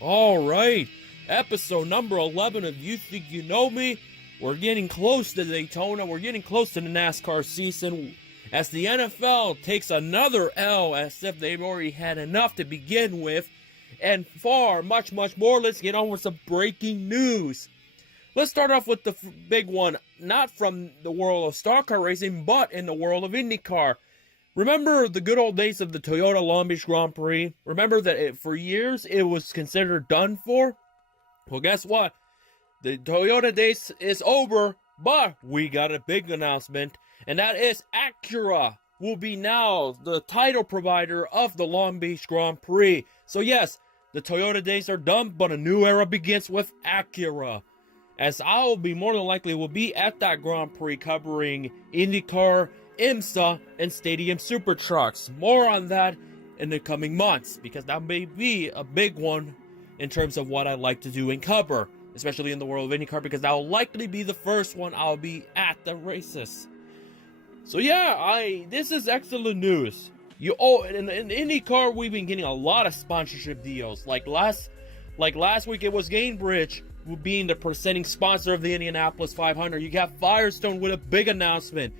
All right, episode number 11 of You Think You Know Me. We're getting close to Daytona. We're getting close to the NASCAR season as the NFL takes another L as if they've already had enough to begin with. And far, much more, let's get on with some breaking news. Let's start off with the big one, not from the world of StarCom racing, but in the world of IndyCar. Remember the good old days of the Toyota Long Beach Grand Prix? Remember that for years it was considered done for? Well, guess what? The Toyota days is over, but we got a big announcement, and that is Acura will be now the title provider of the Long Beach Grand Prix. So yes, the Toyota days are done, but a new era begins with Acura. As I'll be more than likely will be at that Grand Prix covering IndyCar, IMSA, and Stadium Super Trucks. More on that in the coming months, because that may be a big one in terms of what I like to do and cover, especially in the world of IndyCar, because that will likely be the first one I'll be at the races. So yeah, this is excellent news. In IndyCar, we've been getting a lot of sponsorship deals. Like last week, it was Gainbridge being the presenting sponsor of the Indianapolis 500. You got Firestone with a big announcement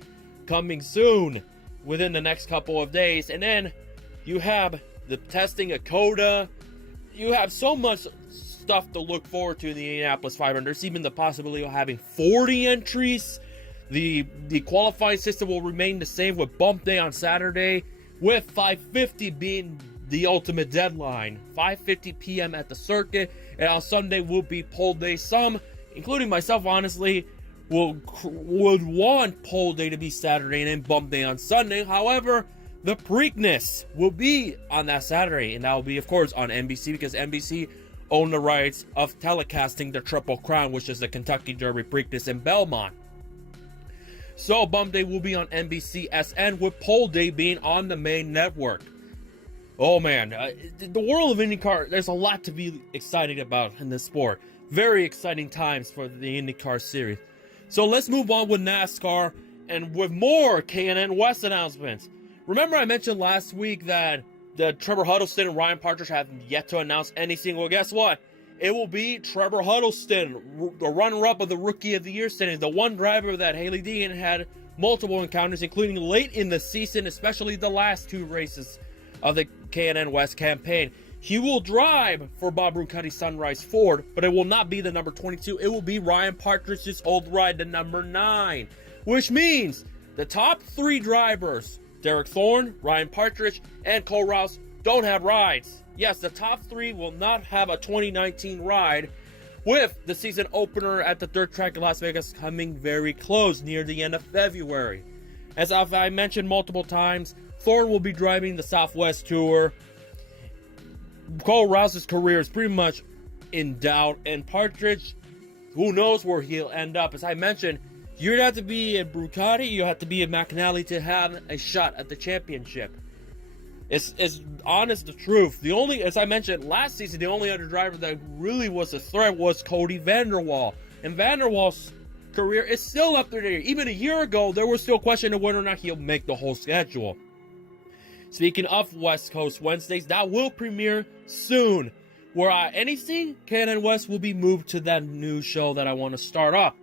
coming soon within the next couple of days. And then you have the testing of Coda. You have so much stuff to look forward to in the Indianapolis 500. There's even the possibility of having 40 entries. The qualifying system will remain the same with bump day on Saturday, with 5:50 being the ultimate deadline. 5:50 p.m. at the circuit, and on Sunday will be pole day. Some, including myself, honestly, would want pole day to be Saturday and then bump day on Sunday. However, the Preakness will be on that Saturday, and that will be, of course, on NBC, because NBC own the rights of telecasting the Triple Crown, which is the Kentucky Derby, Preakness, and Belmont. So bump day will be on NBCSN, with pole day being on the main network. Oh man, the world of IndyCar, there's a lot to be excited about in this sport. Very exciting times for the IndyCar series. So let's move on with NASCAR and with more K&N West announcements. Remember I mentioned last week that Trevor Huddleston and Ryan Partridge have yet to announce anything. Well, guess what? It will be Trevor Huddleston, the runner-up of the Rookie of the Year standing, the one driver that Hailie Deegan had multiple encounters, including late in the season, especially the last two races of the K&N West campaign. He will drive for Bob Brucotti's Sunrise Ford, but it will not be the number 22. It will be Ryan Partridge's old ride, the number 9, which means the top 3 drivers, Derek Thorne, Ryan Partridge, and Cole Rouse, don't have rides. Yes, the top 3 will not have a 2019 ride, with the season opener at the dirt track in Las Vegas coming very close near the end of February. As I mentioned multiple times, Thorne will be driving the Southwest Tour. Cole Rouse's career is pretty much in doubt, and Partridge, who knows where he'll end up. As I mentioned, you'd have to be a Brucotti, you have to be a McAnally to have a shot at the championship. It's honest the truth. The only, as I mentioned last season, the only other driver that really was a threat was Cody Vanderwall. And Vanderwall's career is still up there. Even a year ago, there was still question of whether or not he'll make the whole schedule. Speaking of West Coast Wednesdays, that will premiere soon, where anything K&N West will be moved to that new show that I want to start up.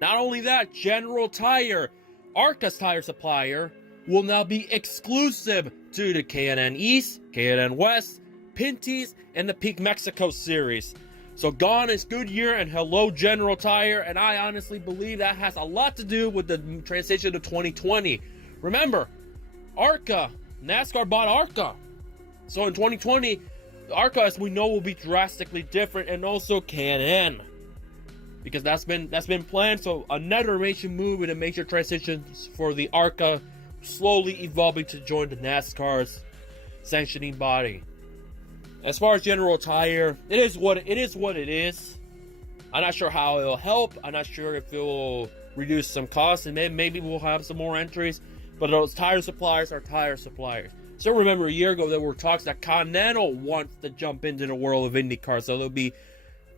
Not only that, General Tire, ARCA's tire supplier, will now be exclusive to the K&N East, K&N West, Pinty's, and the Peak Mexico series. So gone is Goodyear and hello General Tire, and I honestly believe that has a lot to do with the transition to 2020. Remember, ARCA, NASCAR bought ARCA. So in 2020, ARCA, as we know, will be drastically different, and also K&N. Because that's been planned, so another major move and a major transition for the ARCA, slowly evolving to join the NASCAR's sanctioning body. As far as General Tire, it is what it is. I'm not sure how it'll help. I'm not sure if it will reduce some costs, and then maybe we'll have some more entries. But those tire suppliers are tire suppliers. So remember a year ago there were talks that Continental wants to jump into the world of IndyCar. So there'll be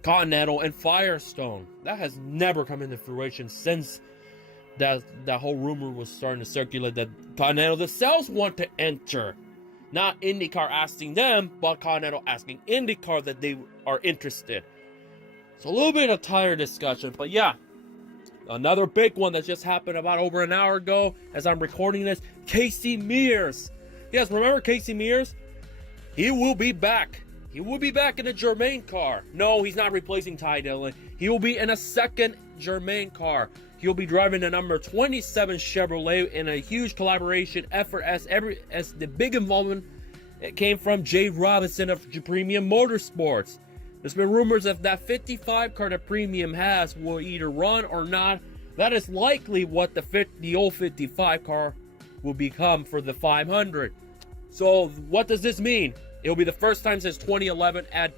Continental and Firestone. That has never come into fruition since that whole rumor was starting to circulate that Continental themselves want to enter Not IndyCar asking them, but Continental asking IndyCar that they are interested. So a little bit of tire discussion, but yeah. Another big one that just happened about over an hour ago as I'm recording this. Casey Mears. Yes, remember Casey Mears? He will be back. He will be back in a Germain car. No, he's not replacing Ty Dillon. He will be in a second Germain car. He'll be driving the number 27 Chevrolet in a huge collaboration effort as the big involvement came from Jay Robinson of Premium Motorsports. There's been rumors if that 55 car that Premium has will either run or not. That is likely what the old 55 car will become for the 500. So what does this mean? It'll be the first time since 2011 at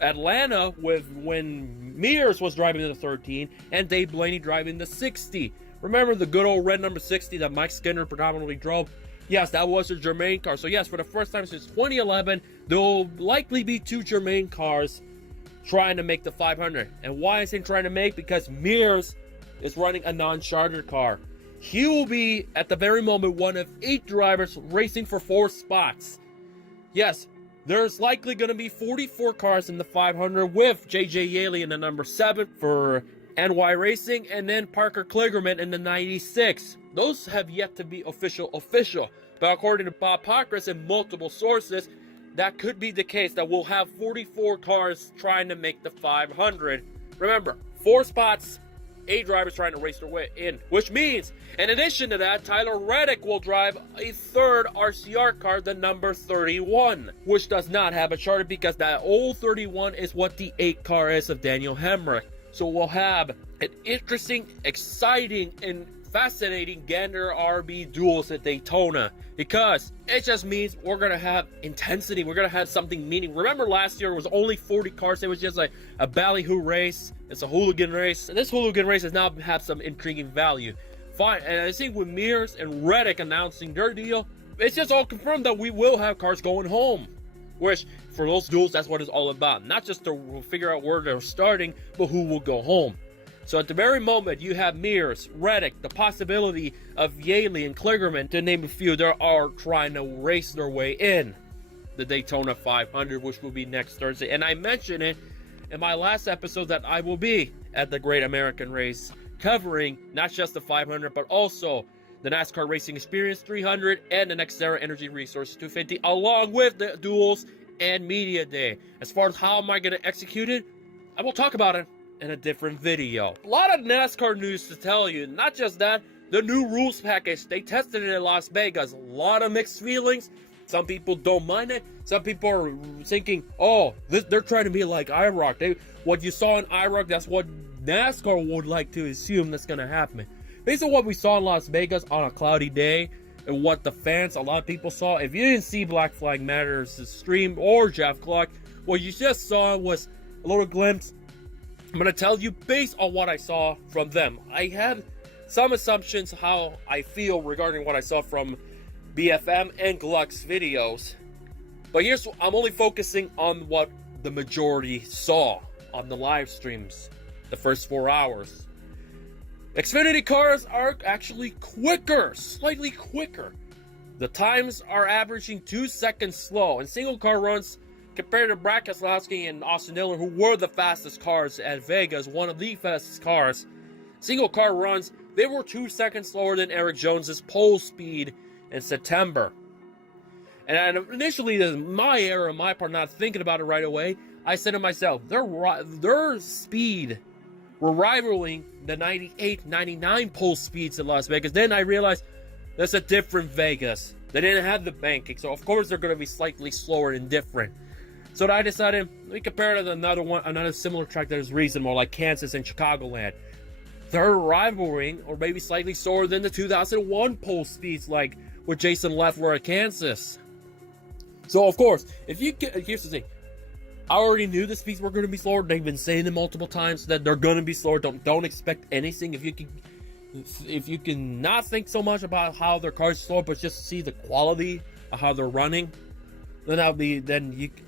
Atlanta when Mears was driving the 13 and Dave Blaney driving the 60. Remember the good old red number 60 that Mike Skinner predominantly drove? Yes, that was a Germain car. So yes, for the first time since 2011, there will likely be 2 Germain cars trying to make the 500. And why is he trying to make? Because Mears is running a non-charter car. He will be, at the very moment, one of 8 drivers racing for 4 spots. Yes, there's likely going to be 44 cars in the 500 with J.J. Yaley in the number 7 for NY Racing, and then Parker Kligerman in the 96. Those have yet to be official. But according to Bob Pockrass and multiple sources, that could be the case, that we'll have 44 cars trying to make the 500. Remember, 4 spots, 8 drivers trying to race their way in. Which means, in addition to that, Tyler Reddick will drive a 3rd RCR car, the number 31. Which does not have a charter because that old 31 is what the 8 car is of Daniel Hemrick. So we'll have an interesting, exciting, and fascinating Gander RB duels at Daytona, because it just means we're going to have intensity. We're going to have something meaning. Remember last year it was only 40 cars. It was just like a ballyhoo race. It's a hooligan race. And this hooligan race has now had some intriguing value. Fine. And I think with Mears and Reddick announcing their deal, it's just all confirmed that we will have cars going home. Which, for those duels, that's what it's all about. Not just to figure out where they're starting, but who will go home. So at the very moment, you have Mears, Reddick, the possibility of Yaley and Kligerman, to name a few, they are trying to race their way in the Daytona 500, which will be next Thursday. And I mentioned it in my last episode that I will be at the Great American Race, covering not just the 500, but also the NASCAR Racing Experience 300 and the NextEra Energy Resources 250, along with the Duels and Media Day. As far as how am I going to execute it, I will talk about it in a different video. A lot of NASCAR news to tell you. Not just that, the new rules package, they tested it in Las Vegas. A lot of mixed feelings. Some people don't mind it. Some people are thinking, oh, they're trying to be like IROC. What you saw in IROC, that's what NASCAR would like to assume that's going to happen. Based on what we saw in Las Vegas on a cloudy day, and what the fans, a lot of people saw, if you didn't see Black Flag Matters' stream or Jeff Gluck, what you just saw was a little glimpse. I'm going to tell you based on what I saw from them. I have some assumptions how I feel regarding what I saw from BFM and Gluck's videos. But I'm only focusing on what the majority saw on the live streams the first 4 hours. Xfinity cars are actually quicker, slightly quicker. The times are averaging 2 seconds slow, and single car runs compared to Brad Keselowski and Austin Dillon, who were the fastest cars at Vegas, one of the fastest cars. Single car runs, they were 2 seconds slower than Eric Jones's pole speed in September. And initially, my error on my part, not thinking about it right away, I said to myself, their speed were rivaling the 98, 99 pole speeds in Las Vegas. Then I realized that's a different Vegas. They didn't have the banking, so of course they're going to be slightly slower and different. So I decided, let me compare it to another similar track that is reasonable, like Kansas and Chicagoland. They're rivaling, or maybe slightly slower than the 2001 pole speeds, like with Jason Leffler at Kansas. So of course, here's the thing. I already knew the speeds were going to be slower. They've been saying it multiple times that they're going to be slower. Don't expect anything. If you can not think so much about how their cars slow, but just see the quality of how they're running, then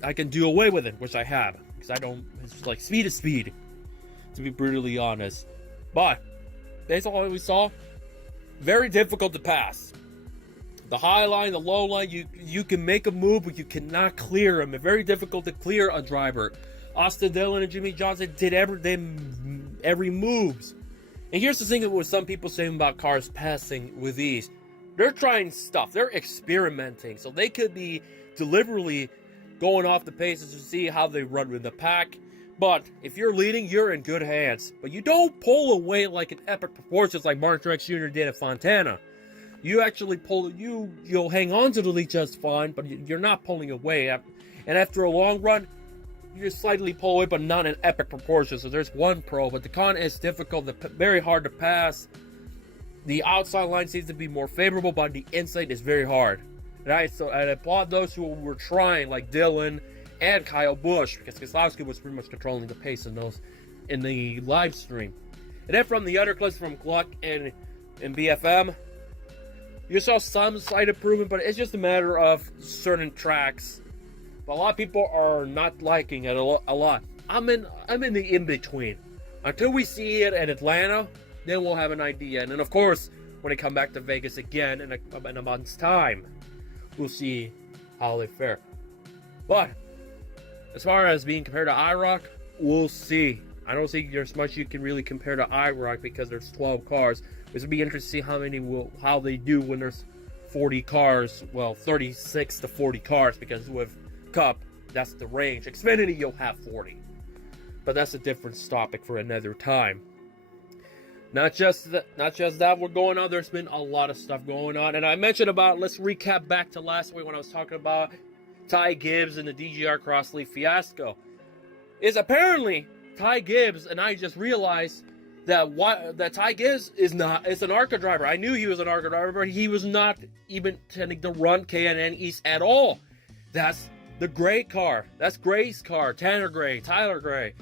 I can do away with it, which I have, because I don't. It's like speed is speed, to be brutally honest. But based on what we saw, very difficult to pass. The high line, the low line, you can make a move, but you cannot clear them. It's very difficult to clear a driver. Austin Dillon and Jimmy Johnson did every moves. And here's the thing that what some people saying about cars passing with these. They're trying stuff. They're experimenting. So they could be deliberately going off the paces to see how they run with the pack. But if you're leading, you're in good hands. But you don't pull away like an epic proportions like Martin Truex Jr. did at Fontana. You actually you'll hang on to the lead just fine, but you're not pulling away. And after a long run, you just slightly pull away, but not in epic proportions. So there's one pro, but the con is difficult, very hard to pass. The outside line seems to be more favorable, but the inside is very hard. Right? So I applaud those who were trying, like Dillon and Kyle Busch, because Keselowski was pretty much controlling the pace in the live stream. And then from the other clips from Gluck and BFM, you saw some slight improvement, but it's just a matter of certain tracks. But a lot of people are not liking it a lot. I'm in the in-between. Until we see it at Atlanta, then we'll have an idea. And then, of course, when they come back to Vegas again in a month's time, we'll see how they fare. But as far as being compared to IROC, we'll see. I don't think there's much you can really compare to IROC because there's 12 cars. It would be interesting to see how they do when there's 40 cars. Well, 36 to 40 cars, because with Cup, that's the range. Xfinity, you'll have 40. But that's a different topic for another time. Not just that we're going on. There's been a lot of stuff going on. And I mentioned about, let's recap back to last week when I was talking about Ty Gibbs and the DGR-Crosley fiasco. Is apparently Ty Gibbs, and I just realized that Ty Gibbs is an ARCA driver. I knew he was an ARCA driver, but he was not even tending to run K&N East at all. That's the Gray car. That's Gray's car. Tanner Gray, Tyler Gray.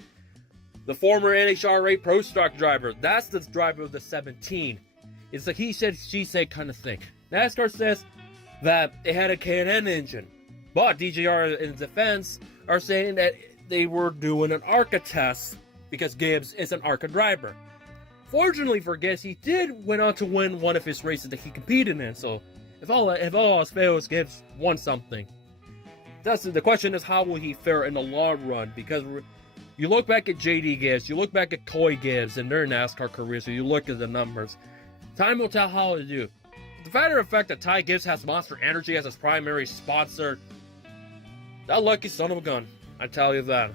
The former NHRA Pro Stock driver. That's the driver of the 17. It's like he said, she said kind of thing. NASCAR says that it had a K&N engine. But DGR in defense are saying that they were doing an ARCA test because Gibbs is an ARCA driver. Fortunately for Gibbs, he went on to win one of his races that he competed in. So if all else fails, Gibbs won something. The question is, how will he fare in the long run? Because you look back at JD Gibbs, you look back at Coy Gibbs and their NASCAR career, so you look at the numbers. Time will tell how to do. The matter of fact that Ty Gibbs has Monster Energy as his primary sponsor, that lucky son of a gun, I tell you that.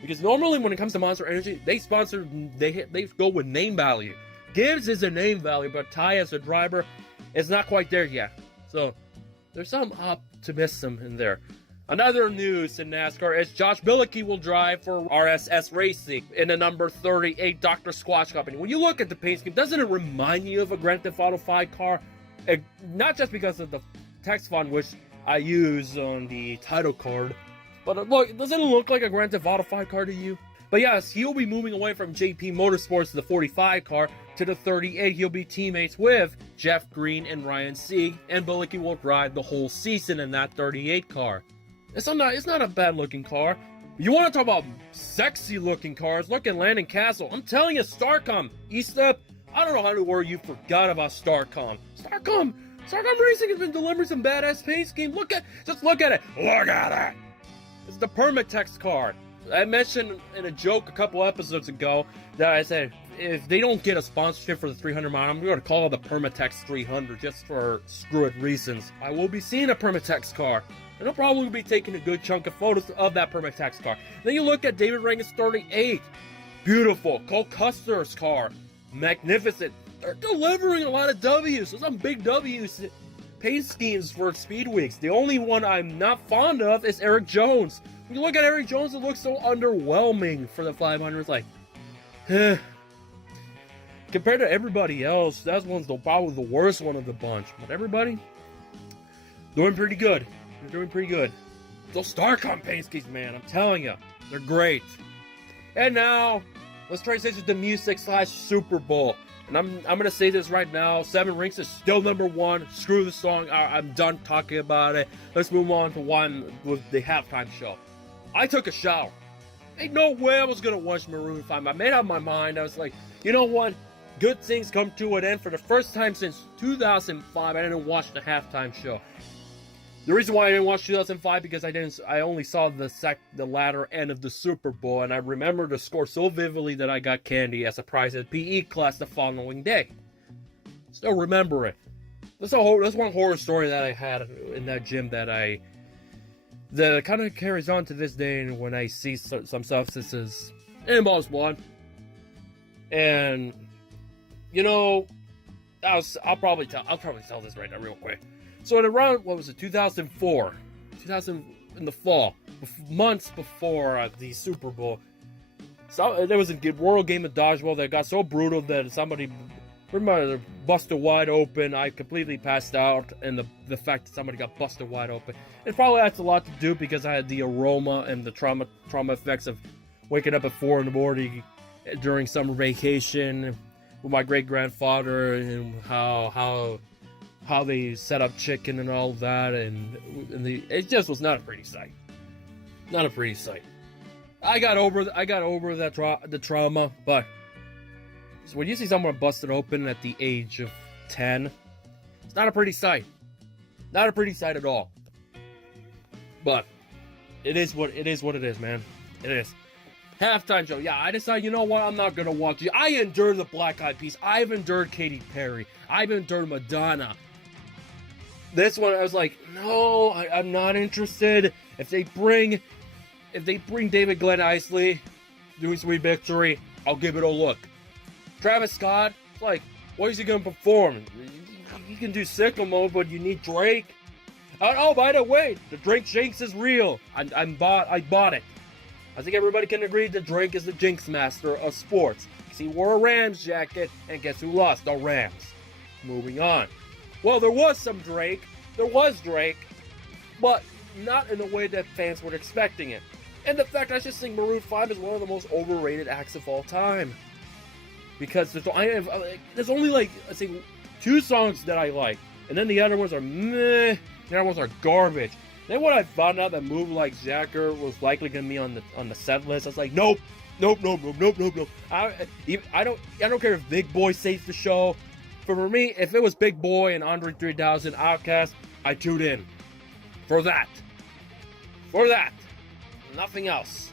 Because normally when it comes to Monster Energy, they go with name value. Gibbs is a name value, but Ty as a driver is not quite there yet. So there's some optimism in there. Another news in NASCAR is Josh Bilicki will drive for RSS Racing in the number 38 Dr. Squatch Company. When you look at the paint scheme, doesn't it remind you of a Grand Theft Auto 5 car? Not just because of the text font, which I use on the title card, but look, doesn't it look like a Grand Theft Auto 5 car to you? But yes, he'll be moving away from JP Motorsports, the 45 car, to the 38. He'll be teammates with Jeff Green and Ryan Sieg, and Bilicki will drive the whole season in that 38 car. It's not a bad looking car. You want to talk about sexy looking cars? Look at Landon Castle. I'm telling you, StarCom, E-Step, I don't know how to word you forgot about StarCom. StarCom Racing has been delivering some badass paint scheme. Just look at it. Look at it. It's the Permatex car. I mentioned in a joke a couple episodes ago that I said, if they don't get a sponsorship for the 300 mile, I'm going to call it the Permatex 300 just for screw it reasons. I will be seeing a Permatex car. And I'll probably be taking a good chunk of photos of that Permatex car. Then you look at David Rankin's 38. Beautiful. Cole Custer's car. Magnificent. They're delivering a lot of W's. There's some big W's. Paint schemes for Speed Weeks. The only one I'm not fond of is Eric Jones. When you look at Eric Jones, it looks so underwhelming for the 500. It's like, compared to everybody else, that one's probably the worst one of the bunch. But everybody, doing pretty good. They're doing pretty good. Those StarCom paint schemes, man, I'm telling you, they're great. And now, let's transition to music / Super Bowl. And I'm gonna say this right now: Seven Rings is still number one. Screw the song. I'm done talking about it. Let's move on to one with the halftime show. I took a shower. Ain't no way I was gonna watch Maroon 5. I made up my mind. I was like, you know what? good things come to an end. For the first time since 2005, I didn't watch the halftime show. The reason why I didn't watch 2005 because I only saw the latter end of the Super Bowl, and I remember the score so vividly that I got candy as a prize at PE class the following day. Still remember it. That's one horror story that I had in that gym that kind of carries on to this day. And when I see some substances, it involves blood, and I'll probably tell this right now real quick. So at around, 2004, in the fall, months before the Super Bowl, so there was a world game of dodgeball that got so brutal that somebody busted wide open. I completely passed out, and the fact that somebody got busted wide open, it probably has a lot to do because I had the aroma and the trauma effects of waking up at 4 a.m. during summer vacation with my great grandfather, and how they set up chicken and all that, and it just was not a pretty sight. Not a pretty sight. I got over the trauma, but so when you see someone busted open at the age of 10, it's not a pretty sight. Not a pretty sight at all. But it is what it is, man. It is. Halftime show. Yeah, I decided, you know what? I'm not gonna watch it. I endured the Black Eyed Peas. I've endured Katy Perry. I've endured Madonna. This one, I was like, no, I'm not interested. If they bring David Glenn Isley doing Sweet Victory, I'll give it a look. Travis Scott, it's like, what is he gonna perform? You can do Sicko Mode, but you need Drake. Oh, by the way, the Drake Jinx is real. I bought it. I think everybody can agree that Drake is the Jinx master of sports. Because he wore a Rams jacket, and guess who lost? The Rams. Moving on. Well, there was Drake, but not in the way that fans were expecting it. And the fact I just think Maroon 5 is one of the most overrated acts of all time. Because there's only like, I think, 2 songs that I like, and then the other ones are meh, the other ones are garbage. Then when I found out that Move Like Jagger was likely going to be on the set list, I was like, nope. I don't care if Big Boy saves the show. For me, if it was Big Boy and Andre 3000 Outkast, I tuned in. For that. Nothing else.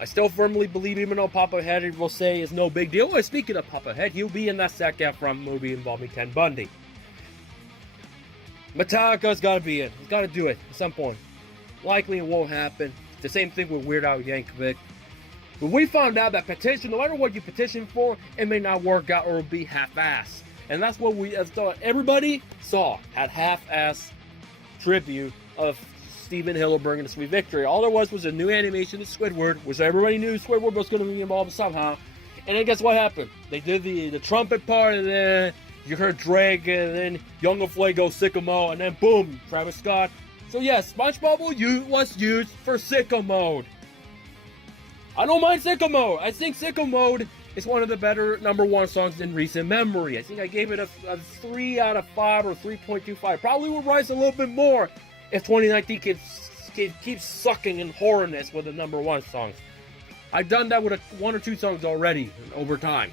I still firmly believe, even though Papa Head will say is no big deal. Well, speaking of Papa Head, he'll be in that Zac Efron movie involving Ted Bundy. Metallica's got to be in. He's got to do it at some point. Likely it won't happen. The same thing with Weird Al Yankovic. But we found out that petition, no matter what you petition for, it may not work out or it'll be half-assed. And that's what we thought. Everybody saw had half-assed tribute of Stephen Hillenburg and the Sweet Victory. All there was a new animation of Squidward, which everybody knew Squidward was going to be involved somehow. And then guess what happened? They did the trumpet part, and then you heard Drake, and then Young Fuego, Sicko Mode, and then boom, Travis Scott. So yes, SpongeBob was used for Sicko Mode. I don't mind Sicko Mode. I think Sicko Mode is one of the better #1 songs in recent memory. I think I gave it a 3 out of 5 or 3.25. Probably will rise a little bit more if 2019 keeps sucking in horrorness with the #1 songs. I've done that with 1 or 2 songs already over time.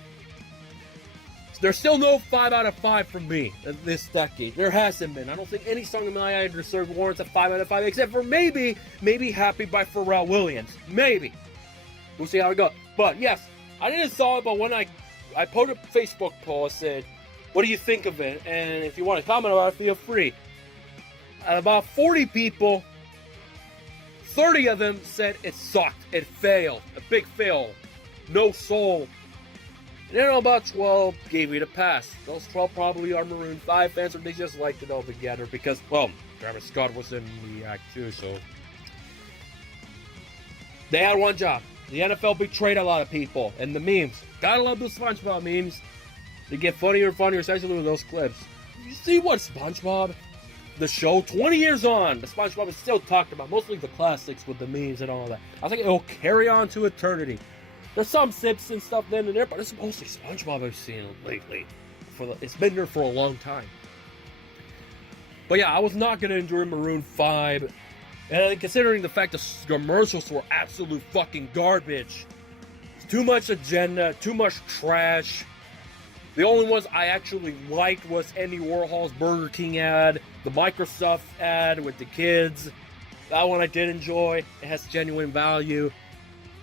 There's still no 5 out of 5 from me this decade. There hasn't been. I don't think any song in my eye deserves warrants a 5 out of 5, except for maybe Happy by Pharrell Williams. Maybe. We'll see how it goes. But yes, I didn't saw it, but when I put a Facebook post, said, what do you think of it? And if you want to comment about it, feel free. And about 40 people, 30 of them said it sucked. It failed. A big fail. No soul. And then about 12 gave it a pass. Those 12 probably are Maroon 5 fans, or they just liked it all together because, well, Travis Scott was in the act too, so. They had one job. The NFL betrayed a lot of people. And the memes. Gotta love those SpongeBob memes. They get funnier and funnier, especially with those clips. You see what SpongeBob, the show, 20 years on, the SpongeBob is still talked about. Mostly the classics with the memes and all that. I think it'll carry on to eternity. There's some Simpson stuff then and there, but it's mostly SpongeBob I've seen lately. It's been there for a long time. But yeah, I was not going to enjoy Maroon 5. And considering the fact the commercials were absolute fucking garbage. It's too much agenda, too much trash. The only ones I actually liked was Andy Warhol's Burger King ad, the Microsoft ad with the kids. That one I did enjoy. It has genuine value.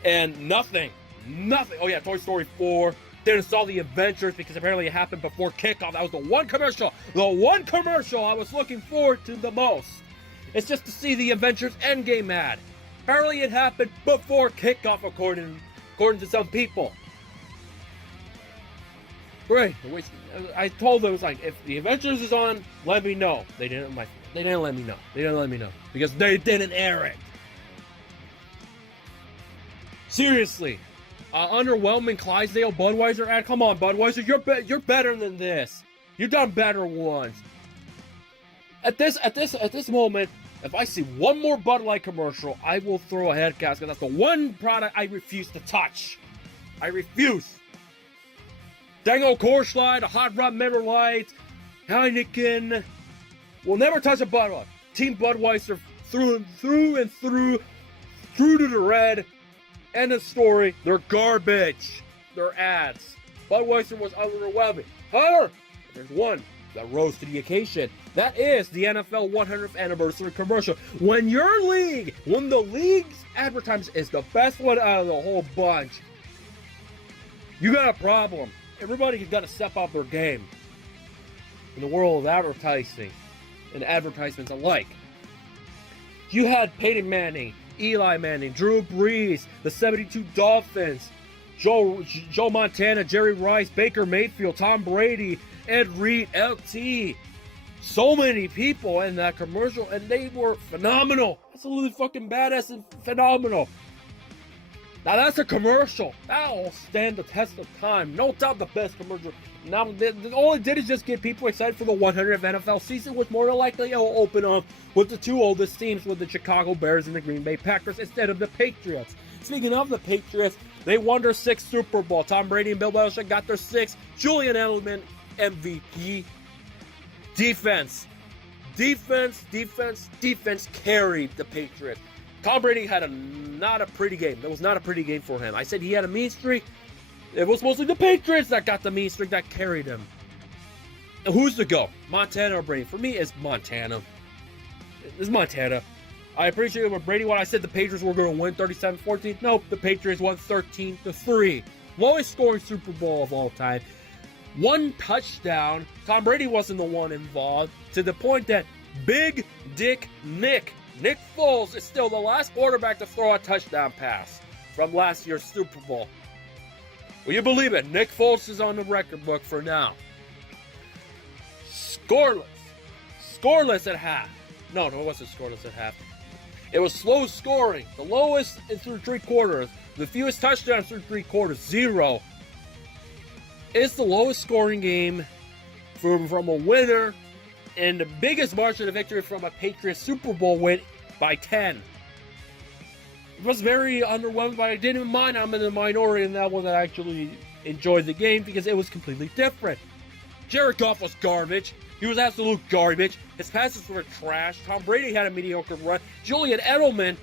And nothing. Oh yeah, Toy Story 4. Didn't saw the Adventures because apparently it happened before kickoff. That was the one commercial I was looking forward to the most. It's just to see the Adventures Endgame ad. Apparently it happened before kickoff, according to some people. Great. I told them, it's like, if the Adventures is on, let me know. They didn't let me know. Because they didn't air it. Seriously. Underwhelming Clydesdale Budweiser ad. Come on, Budweiser. You're better than this. You've done better ones. At this moment, if I see one more Bud Light commercial, I will throw a head gasket. That's the one product I refuse to touch. I refuse. Dang old Coors Light, a Hot Rod Miller Lite, Heineken. We'll never touch a Bud Light. Team Budweiser through and through to the red. End of story. They're garbage. They're ads. Budweiser was underwhelming. However, there's one that rose to the occasion. That is the NFL 100th anniversary commercial. When the league's advertising is the best one out of the whole bunch, you got a problem. Everybody's got to step up their game in the world of advertising and advertisements alike. You had Peyton Manning, Eli Manning, Drew Brees, the 72 Dolphins, Joe Montana, Jerry Rice, Baker Mayfield, Tom Brady, Ed Reed, LT. So many people in that commercial, and they were phenomenal. Absolutely fucking badass and phenomenal. Now that's a commercial. That'll stand the test of time. No doubt the best commercial. Now, all it did is just get people excited for the 100th NFL season, which more than likely it will open up with the two oldest teams, with the Chicago Bears and the Green Bay Packers, instead of the Patriots. Speaking of the Patriots, they won their 6th Super Bowl. Tom Brady and Bill Belichick got their 6th. Julian Edelman, MVP. Defense carried the Patriots. Tom Brady had not a pretty game. That was not a pretty game for him. I said he had a mean streak. It was mostly the Patriots that got the mean streak that carried him. And who's to go? Montana or Brady? For me, it's Montana. It's Montana. I appreciate what Brady won. I said the Patriots were going to win 37-14. Nope, the Patriots won 13-3. Lowest scoring Super Bowl of all time. One touchdown. Tom Brady wasn't the one involved, to the point that Big Dick Nick Foles is still the last quarterback to throw a touchdown pass from last year's Super Bowl. Will you believe it? Nick Foles is on the record book for now. Scoreless at half. No, it wasn't scoreless at half. It was slow scoring. The lowest in through 3 quarters. The fewest touchdowns through 3 quarters. 0. It's the lowest scoring game from a winner, and the biggest margin of victory from a Patriots Super Bowl win by 10. It was very underwhelming, but I didn't mind. I'm in the minority in that one that actually enjoyed the game because it was completely different. Jared Goff was garbage. He was absolute garbage. His passes were trash. Tom Brady had a mediocre run. Julian Edelman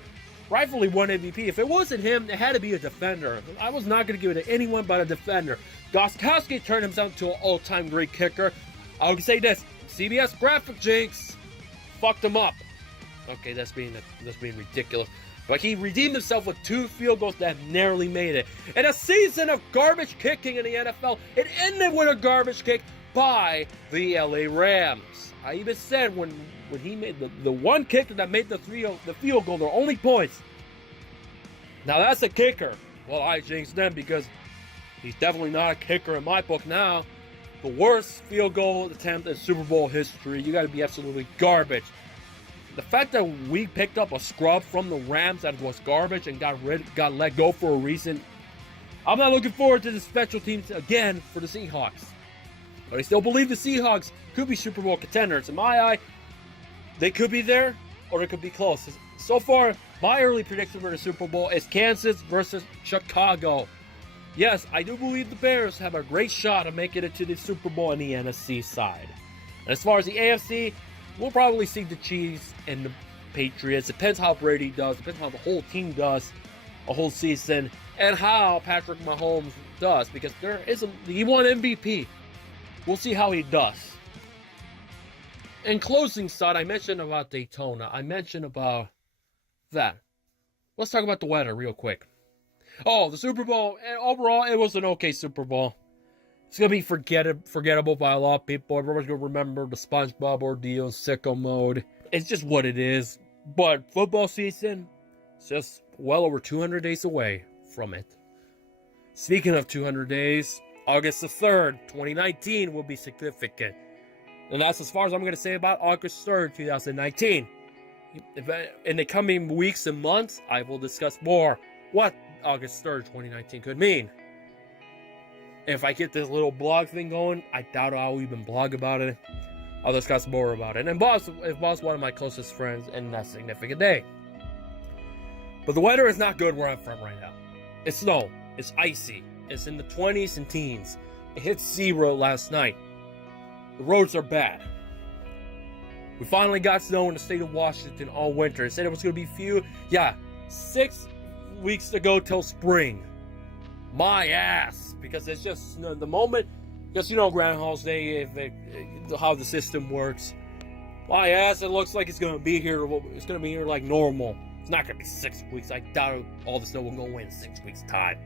rightfully won MVP. If it wasn't him, it had to be a defender. I was not going to give it to anyone but a defender. Gostkowski turned himself into an all-time great kicker. I would say this: CBS graphic jinx fucked him up. Okay, that's being ridiculous. But he redeemed himself with 2 field goals that narrowly made it. And a season of garbage kicking in the NFL, it ended with a garbage kick by the LA Rams. I even said when he made the one kicker that made the field goal, their only points. Now that's a kicker. Well, I jinxed them because he's definitely not a kicker in my book now. The worst field goal attempt in Super Bowl history. You got to be absolutely garbage. The fact that we picked up a scrub from the Rams that was garbage and got let go for a reason. I'm not looking forward to the special teams again for the Seahawks. But I still believe the Seahawks could be Super Bowl contenders. In my eye, they could be there or it could be close. So far, my early prediction for the Super Bowl is Kansas versus Chicago. Yes, I do believe the Bears have a great shot of making it to the Super Bowl on the NFC side. And as far as the AFC, we'll probably see the Chiefs and the Patriots. Depends how Brady does. Depends how the whole team does a whole season. And how Patrick Mahomes does. Because he won MVP. We'll see how he does. In closing side, I mentioned about Daytona. I mentioned about that. Let's talk about the weather real quick. Oh, the Super Bowl. And overall, it was an okay Super Bowl. It's going to be forgettable by a lot of people. Everyone's going to remember the SpongeBob ordeal, sicko mode. It's just what it is. But football season is just well over 200 days away from it. Speaking of 200 days, August the 3rd, 2019 will be significant. And that's as far as I'm going to say about August 3rd, 2019. In the coming weeks and months, I will discuss more what August 3rd, 2019 could mean. If I get this little blog thing going, I doubt I'll even blog about it. I'll discuss more about it. And Boss is one of my closest friends in that significant day. But the weather is not good where I'm from right now. It's snow. It's icy. It's in the 20s and teens. It hit 0 last night. The roads are bad. We finally got snow in the state of Washington all winter. It said it was going to be 6 weeks to go till spring. My ass. Because it's just the moment, because Groundhog's Day, how the system works. My ass, it looks like it's going to be here. It's going to be here like normal. It's not going to be 6 weeks. I doubt all the snow will go away in 6 weeks' time.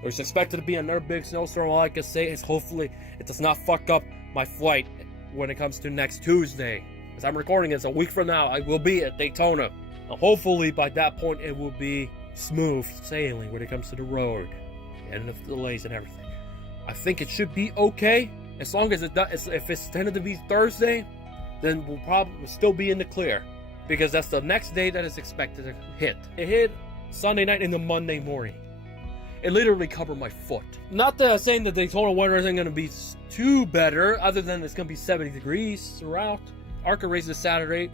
There's expected to be another big snowstorm. All I can say is hopefully it does not fuck up my flight when it comes to next Tuesday. As I'm recording this, a week from now, I will be at Daytona. Now, hopefully by that point it will be smooth sailing when it comes to the road and the delays and everything. I think it should be okay as long as it does. If it's tended to be Thursday, then we'll probably still be in the clear because that's the next day that is expected to hit. It hit Sunday night into Monday morning. It literally covered my foot. Not that I'm saying the Daytona weather isn't going to be too better, other than it's going to be 70 degrees throughout. Arca races Saturday.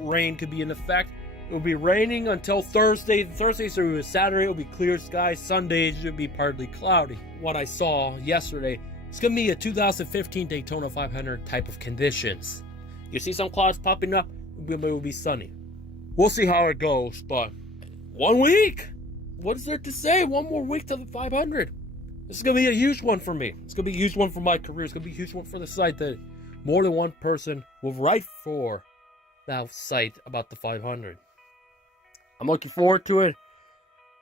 Rain could be in effect. It will be raining until Thursday. Thursday through Saturday it will be clear skies. Sunday should be partly cloudy. What I saw yesterday, it's going to be a 2015 Daytona 500 type of conditions. You see some clouds popping up, it will be sunny. We'll see how it goes, but 1 week? What is there to say? 1 more week to the 500. This is going to be a huge one for me. It's going to be a huge one for my career. It's going to be a huge one for the site that more than one person will write for that site about the 500. I'm looking forward to it.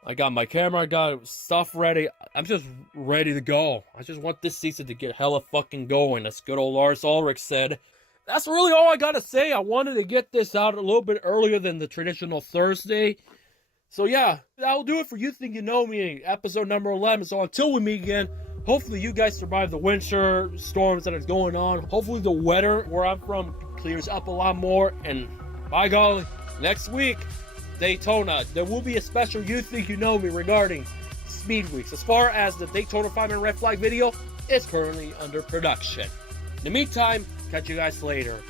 I got my camera. I got stuff ready. I'm just ready to go. I just want this season to get hella fucking going. As good old Lars Ulrich said. That's really all I got to say. I wanted to get this out a little bit earlier than the traditional Thursday. So yeah, that'll do it for You Think You Know Me, episode number 11. So until we meet again, hopefully you guys survive the winter storms that are going on. Hopefully the weather where I'm from clears up a lot more. And by golly, next week, Daytona, there will be a special You Think You Know Me regarding Speed Weeks. As far as the Daytona 500 Red Flag video, it's currently under production. In the meantime, catch you guys later.